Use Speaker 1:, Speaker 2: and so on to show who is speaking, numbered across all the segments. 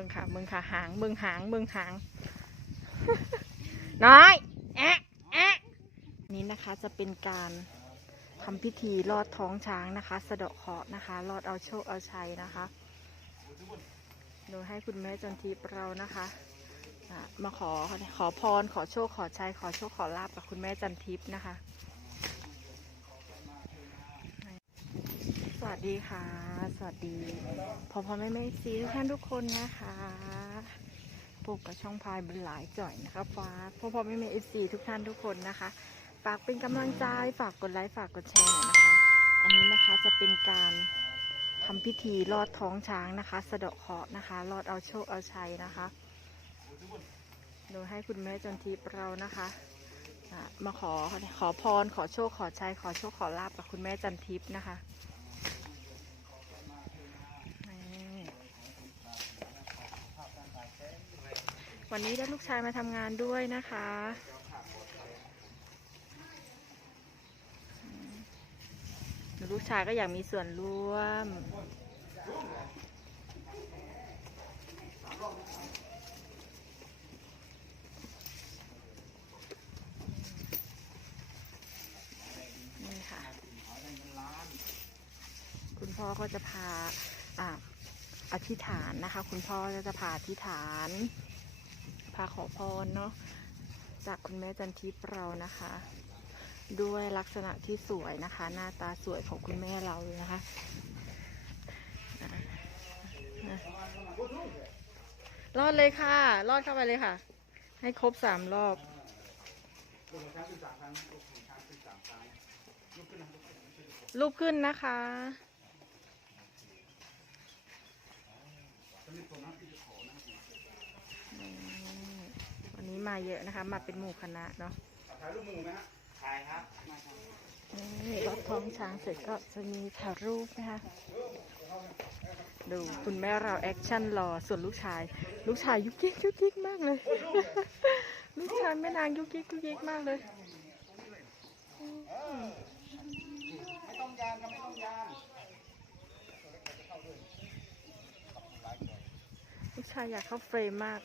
Speaker 1: บิ่งค่ะเบิ่งค่ะหางเบิ่งหางเบิ่งหาง น้อยแอะแอะนี่นะคะจะเป็นการทำพิธีลอดท้องช้างนะคะ สะเดาะเคราะห์นะคะลอดเอาโชคเอาชัยนะคะโดยให้คุณแม่จันทิพย์เรานะคะอะมาขอขอพรขอโชคขอชัยขอโชคขอลาบกับคุณแม่จันทิพย์นะคะ วัสดีค่ะ สวัสดีพ่อพ่อแม่แม่ซีทุกท่านทุกคนนะคะพบกับช่องพายบุญหลายจ่อยนะคะฝาพ่อพ่อแม่แม่เอฟซีทุกท่านทุกคนนะคะ ฝากเป็นกำลังใจฝากกดไลค์ฝากกดแชร์หน่อยนะคะ อันนี้นะคะจะเป็นการทำพิธีลอดท้องช้างนะคะ สะเดาะเคราะห์นะคะลอดเอาโชคเอาชัยนะคะ โดยให้คุณแม่จันทิพย์เรานะคะอะมาขอขอพรขอโชคขอชัยขอโชคขอลาบกับคุณแม่จันทิพย์นะคะ วันนี้ได้ลูกชายมาทำงานด้วยนะคะ ลูกชายก็อยากมีส่วนร่วม นี่ค่ะ คุณพ่อก็จะพาอ่าอธิษฐานนะคะ คุณพ่อจะพาอธิษฐาน ขอพรเนาะจากคุณแม่จันทิพย์เรานะคะ ด้วยลักษณะที่สวยนะคะ หน้าตาสวยของคุณแม่เราเลยนะคะอะอะรอดเลยค่ะ รอดเข้าไปเลยค่ะ ให้ครบสามรอบรูปขึ้นนะคะ วั นนี้มาเยอะนะคะ มาเป็นหมู่คณะเนาะ
Speaker 2: ถ่ายรูปหมู่ไหมฮะถ่ายครับมาครับ
Speaker 1: นี่รถท้องช้างเสร็จก็จะมีถ่ายรูปนะคะ ดูคุณแม่เราแอคชั่นรอส่วนลูกชาย ลูกชายยุกยิกยุกยิกมากเลย ลูกชายแม่นางยุกยิกยุกยิกมากเลย
Speaker 2: ไม่ต้องยานครับไม่ต้องยาน
Speaker 1: ลูกชายอยากเข้าเฟรมมาก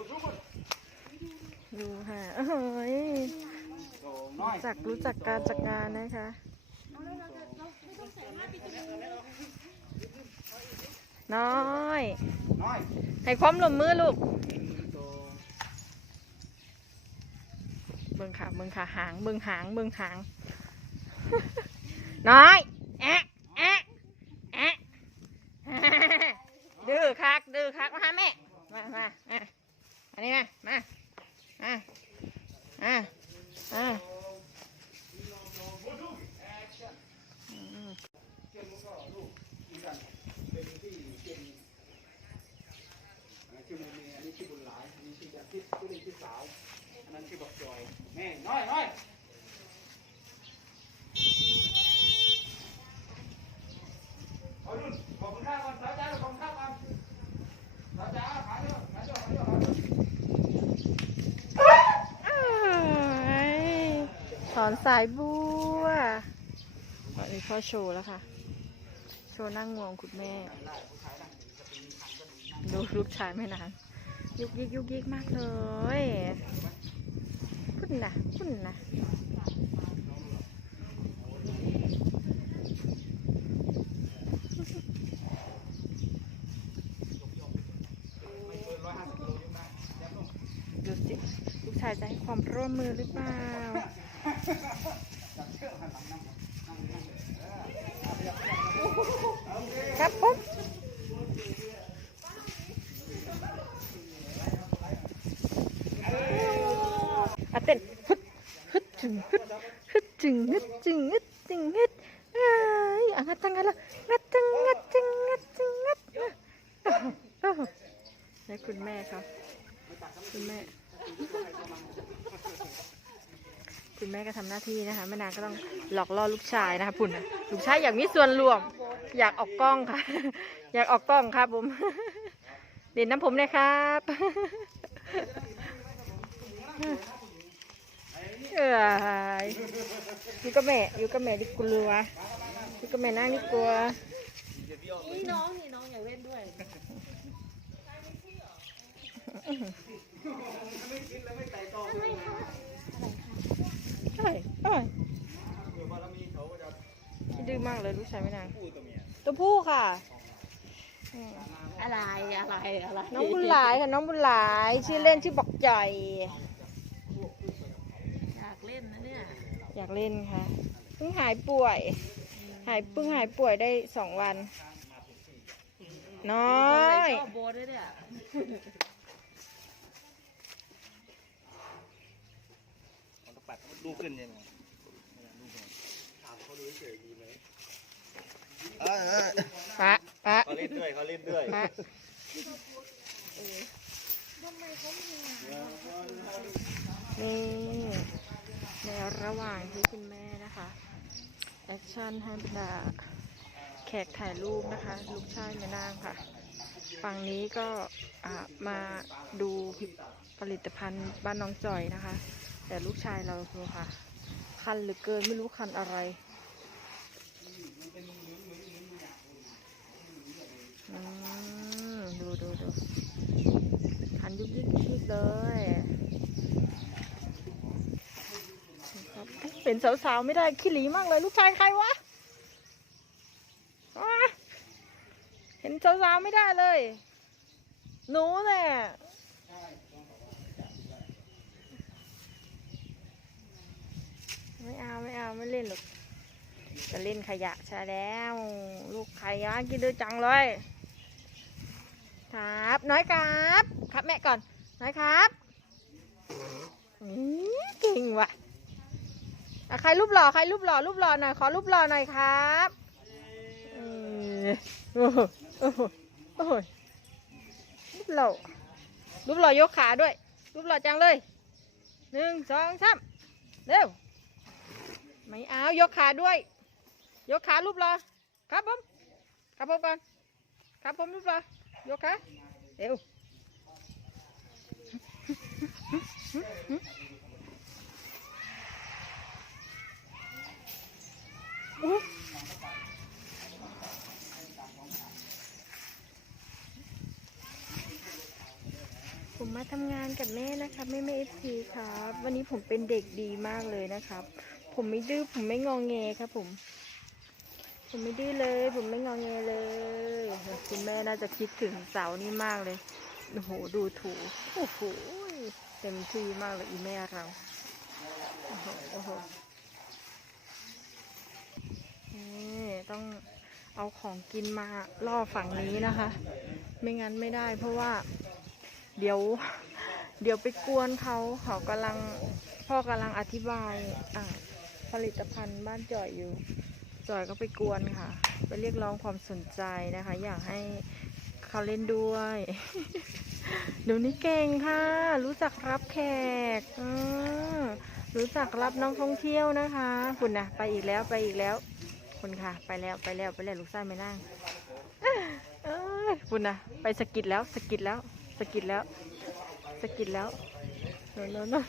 Speaker 1: ดูค่ะโอ้ยรู้จักรู้จักการจัดงานนะคะน้อย ให้ความร่วมมือลูกเบิ่งค่ะเบิ่งค่ะหางเบิ่งหางเบิ่งหาง น้อยแอะแอะแอะ ดื้อคักดื้อคักมาหาแม่มามาอะอันนี้มามาอะอะอะอืม
Speaker 2: เก่งก็ลูกเหมือนกันเป็นที่เก่งอันนั้นชื่อโมเมอันนี้ชื่อบุญหลายอันนี้ชื่อจันทิพย์ชื่อเล่นชื่อสาวอันนั้นชื่อบอกจอยแม่น้อยน้อยเอารุ่นขอบคุณข้าวก่อนสาวจ้าขอบคุณข้าวก่อนสาวจ้าขายเถอะขายเถอะขายเถอะขายเถอะ
Speaker 1: อ้าย สายบัววันนี้พ่อโชว์แล้วค่ะ โชว์นั่งงวงคุณแม่ ดูลูกชายไม่นานยุกยิกยุกยิกมากเลยคุณนนะคุณนะดูสิลูกชายจะให้ความร่วมมือหรือเปล่า ครับปุ๊บอะเต้นฮึดฮึดจึ งฮึดฮึดจึงฮึดจึงฮึดจึงฮึดเอ้ยอะงัดจังงัดละงัดจังงัดจังงัดจังงัดนะอ้วคุณแม่เขาคุณแม่ คุณแม่ก็ทำหน้าที่นะคะแม่นางก็ต้องหลอกล่อลูกชายนะคะพุ่นลูกชายอยากมีส่วนร่วม อยากออกกล้องค่ะ อยากออกกล้องครับผมเด่นน้ำผมเลยครับ เอ้ยอยู่กับแม่อยู่กับแม่ดีกลัวอยู่กับแม่นั่งดีกลัว
Speaker 3: นี่น้องนี่น้องอยากเล่นด้วย
Speaker 1: ใช่เอ้ยดื้อมากเลยลูกชายแม่นางตัวผู้ค่ะอืม
Speaker 3: อะไรอะไรอะไร
Speaker 1: น้องบุญหลายค่ะน้องบุญหลาย ชื่อเล่นชื่อบอกจ่อย
Speaker 3: อยากเล่นนะเนี่ย
Speaker 1: อยากเล่นค่ะเพิ่งหายป่วย หายเพิ่งหายป่วยได้สองวัน น้อย
Speaker 3: ชอบโบด้วยเนี่ย
Speaker 4: มันต้องปัดลูกขึ้นยังไงเออเออ
Speaker 1: ปะปะ
Speaker 4: เขาเล่นด้วยเขาเล่นด้วย
Speaker 1: ปะนี่ ในระหว่างที่คุณแม่นะคะแอคชั่นให้บรรดาแขกถ่ายรูปนะคะ ลูกชายแม่นางค่ะ ฝั่งนี้ก็มาดูผลิตภัณฑ์บ้านน้องจอยนะคะ แต่ลูกชายเราดูค่ะ คันเหลือเกินไม่รู้คันอะไรอืมดูดูดูคันยุกยิกยุกยิกเลย เห็นสาวๆไม่ได้ขี้หลีมากเลยลูกชายใครวะเห็นสาวๆไม่ได้เลย หนูเนี่ยไม่เอาไม่เอาไม่เล่นหรอกจะเล่นขยะใช่แล้ว ลูกขยะกินดื้อจังเลยครับ น้อยครับ ครับแม่ก่อน น้อยครับเก่งว่ะ อะใครรูปหล่อใครรูปหล่อรูปหล่อหน่อยขอรูปหล่อหน่อยครับเออโอ้โหโอ้โหโอ้โหรูปหล่อรูปหล่อยกขาด้วย รูปหล่อจังเลยหนึ่งสองสามเร็วไม่เอายกขาด้วย ยกขารูปรอครับผมครับผมก่อนครับผมรูปรอยกขาเร็วอุ๊ยผมมานกับแม่นะครับแม่แม่เอฟซีครับ วันนี้ผมเป็นเด็กดีมากเลยนะครับ ผมไม่ดื้อผมไม่งองแงครับผม ผมไม่ดื้อเลย ผมไม่งองแงเลยคุณแม่น่าจะคิดถึงเสานี่มากเลยโอ้โหดูถูโอ้โหเต็มที่มากเลยอีแม่เราโอ้โหโอ้โหนี่ต้องเอาของกินมาล่อฝั่งนี้นะคะ ไม่งั้นไม่ได้เพราะว่าเดี๋ยว เดี๋ยวไปกวนเขาเขากำลังพ่อกำลังอธิบายผลิตภัณฑ์บ้านจ่อยอยู่ จ่อยก็ไปกวนค่ะ ไปเรียกร้องความสนใจนะคะ อยากให้เขาเล่นด้วย เดี๋ยวนี้เก่งค่ะ รู้จักรับแขกอ่ารู้จักรับนักท่องเที่ยวนะคะคุณนะไปอีกแล้วไปอีกแล้ว คุณค่ะ ไปแล้วไปแล้วไปแล้วลูกไส้ไม่นั่งคุณนะไปสกิดแล้วสกิดแล้วสกิดแล้ว สะกิดแล้วโน่นโน่น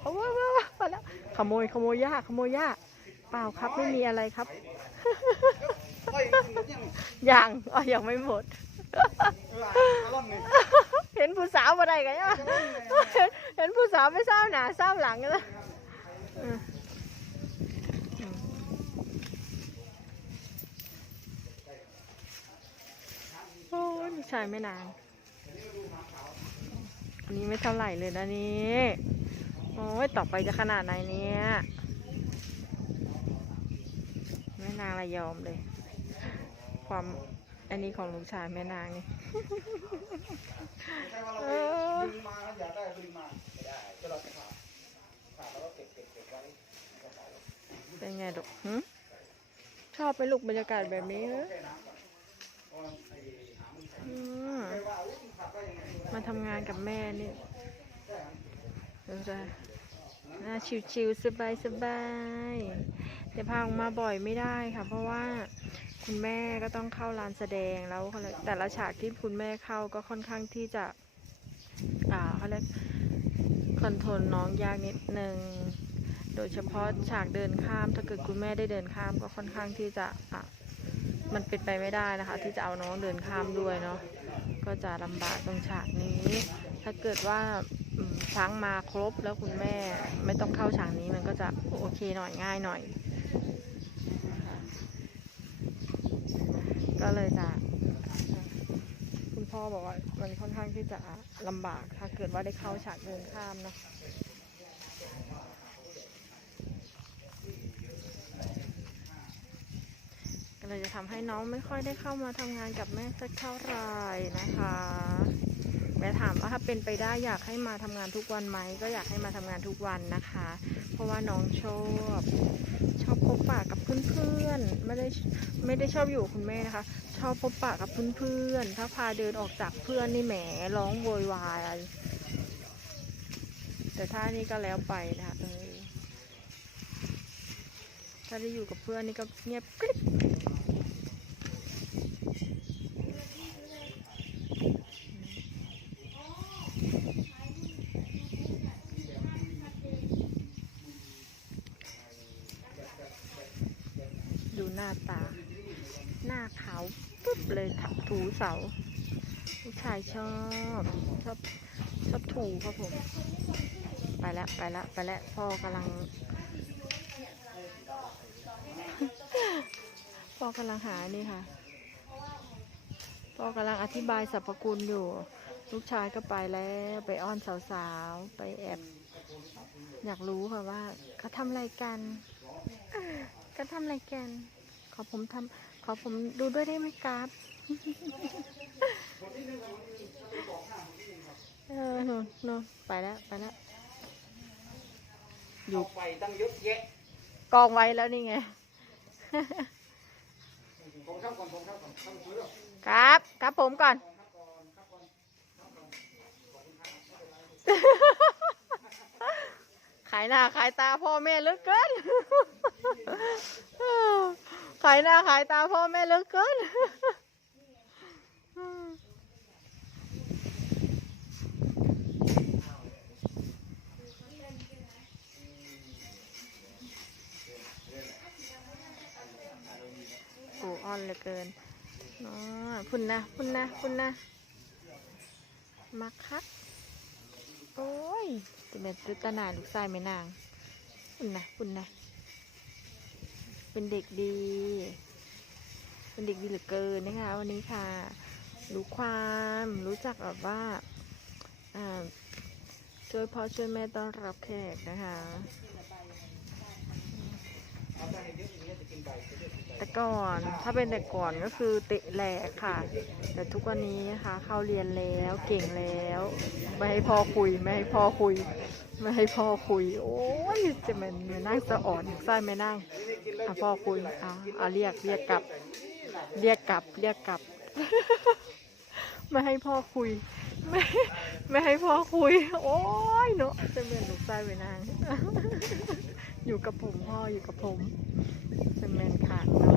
Speaker 1: โอาว่าว่าวมาแล้วขโมยขโมยยาขโมยยาเปล่าครับไม่มีอะไรครับ ยังอ๋อยังไม่หมด เห็นผู้สาวอะไรกันยังเห็นผู้สาวไม่เศร้าหนาเศร้าหลังกันละเอออืมโอ้ยลูกชายไม่นาน อันนี้ไม่เท่าไหร่เลยนะนี่โอ้ยต่อไปจะขนาดไหนเนี่ยแม่นางละยอมเลย ความอันนี้ของลูกชายแม่นางนี่เออเป็นไงลูกหึชอบไหมลูกบรรยากาศแบบนี้เหรอ มาทำงานกับแม่นี่ดูจ้ะน่าชิวๆสบายๆแต่พาออกมาบ่อยไม่ได้ค่ะ เพราะว่าคุณแม่ก็ต้องเข้าลานแสดงแล้วแต่ละฉากที่คุณแม่เข้าก็ค่อนข้างที่จะ อ่าเขาเรียกคอนโทรลน้องยากนิดนึงโดยเฉพาะฉากเดินข้ามถ้าเกิดคุณแม่ได้เดินข้ามก็ค่อนข้างที่จะอะ มันเป็นไปไม่ได้นะคะ ที่จะเอาน้องเดินข้ามด้วยเนาะก็จะลำบากตรงฉากนี้ ถ้าเกิดว่าช้างมาครบแล้วคุณแม่ไม่ต้องเข้าฉากนี้มันก็จะโอเคหน่อยง่ายหน่อย ก็เลยจะคุณพ่อบอกว่ามันค่อนข้างที่จะลำบากถ้าเกิดว่าได้เข้าฉากเดินข้ามเนาะ เลยจะทำให้น้องไม่ค่อยได้เข้ามาทำงานกับแม่สักเท่าไหร่นะคะแม่ถามว่าถ้าเป็นไปได้อยากให้มาทำงานทุกวันไหมก็อยากให้มาทำงานทุกวันนะคะ เพราะว่าน้องชอบชอบพบปะกับเพื่อนๆไม่ได้ไม่ได้ชอบอยู่คุณแม่นะคะ ชอบพบปะกับเพื่อนๆถ้าพาเดินออกจากเพื่อนนี่แหมร้องโวยวายแต่ถ้านี่ก็แล้วไปนะคะเออถ้าได้อยู่กับเพื่อนนี่ก็เงียบกริบ หน้าตา หน้าขาวปุ๊บเลยถักถูเสาลูกชายชอบชอบชอบถูครับผม ไปแล้วไปแล้วไปแล้วพ่อกำลัง พ่อกำลังหานี่ค่ะ พ่อกำลังอธิบายสรรพคุณอยู่ ลูกชายก็ไปแล้วไปอ้อนสาวๆ ไปแอบ อยากรู้ค่ะว่าเขาทำอะไรกัน เขาทำอะไรกันขอผมทำขอผมดูด้วยได้ไหมครับเออหนูหนูไปแล้วไปแล้ว อยู่
Speaker 2: เอาไปตั้งเยอะแยะ
Speaker 1: กองไว้แล้วนี่ไง
Speaker 2: ผมเข้าก่อนผมเข้าก่อนเข้าซื้อ
Speaker 1: ครับ ครับผมก่อน ขาย หน้าขายตาพ่อแม่เหลือเกิน ขายหน้าขายตาพ่อแม่เหลือเกินโอ้อ่อนเหลือเกินอ๋อพุ่นนะ พุ่นนะ พุ่นนะ มาคัก โอ้ยจะเป็นตุตาหนาลูกชายแม่นางพุ่นะพุ่นะ เป็นเด็กดี เป็นเด็กดีเหลือเกินนะคะ วันนี้ค่ะ รู้ความรู้จักแบบว่าอ่าช่วยพ่อช่วยแม่ต้อนรับแขกนะคะ แต่ก่อนถ้าเป็นแต่ก่อนก็คือเตะแหลกค่ะ แต่ทุกวันนี้นะคะ เข้าเรียนแล้วเก่งแล้วไม่ให้พ่อคุยไม่ให้พ่อคุยไม่ให้พ่อคุย โอ้ยจะมันมันนั่งสะอ่อนไส้ไม่นั่งอะพ่อคุยอะอะเรียกเรียกกลับ เรียกกลับเรียกกลับไม่ให้พ่อคุยไม่ไม่ให้พ่อคุย โอ้ยเนาะจะเป็น ลูกไปนางอยู่กับผมพ่ออยู่กับผมเป็นแมนขาดเนาะ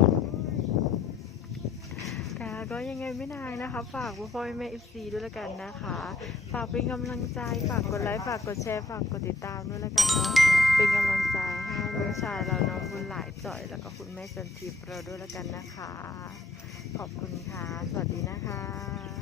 Speaker 1: ค่ะก็ยังไงไม่นานนะคะ ฝากพ่อพ่อแม่เอฟซีด้วยละกันนะคะ ฝากเป็นกำลังใจฝากกดไลค์ฝากกดแชร์ฝากกดติดตามด้วยละกันเนาะเป็นกำลังใจให้ลูกชายเราน้องบุญหลายจ่อย แล้วก็คุณแม่จันทิพย์เราด้วยละกันนะคะ ขอบคุณค่ะ สวัสดีนะคะ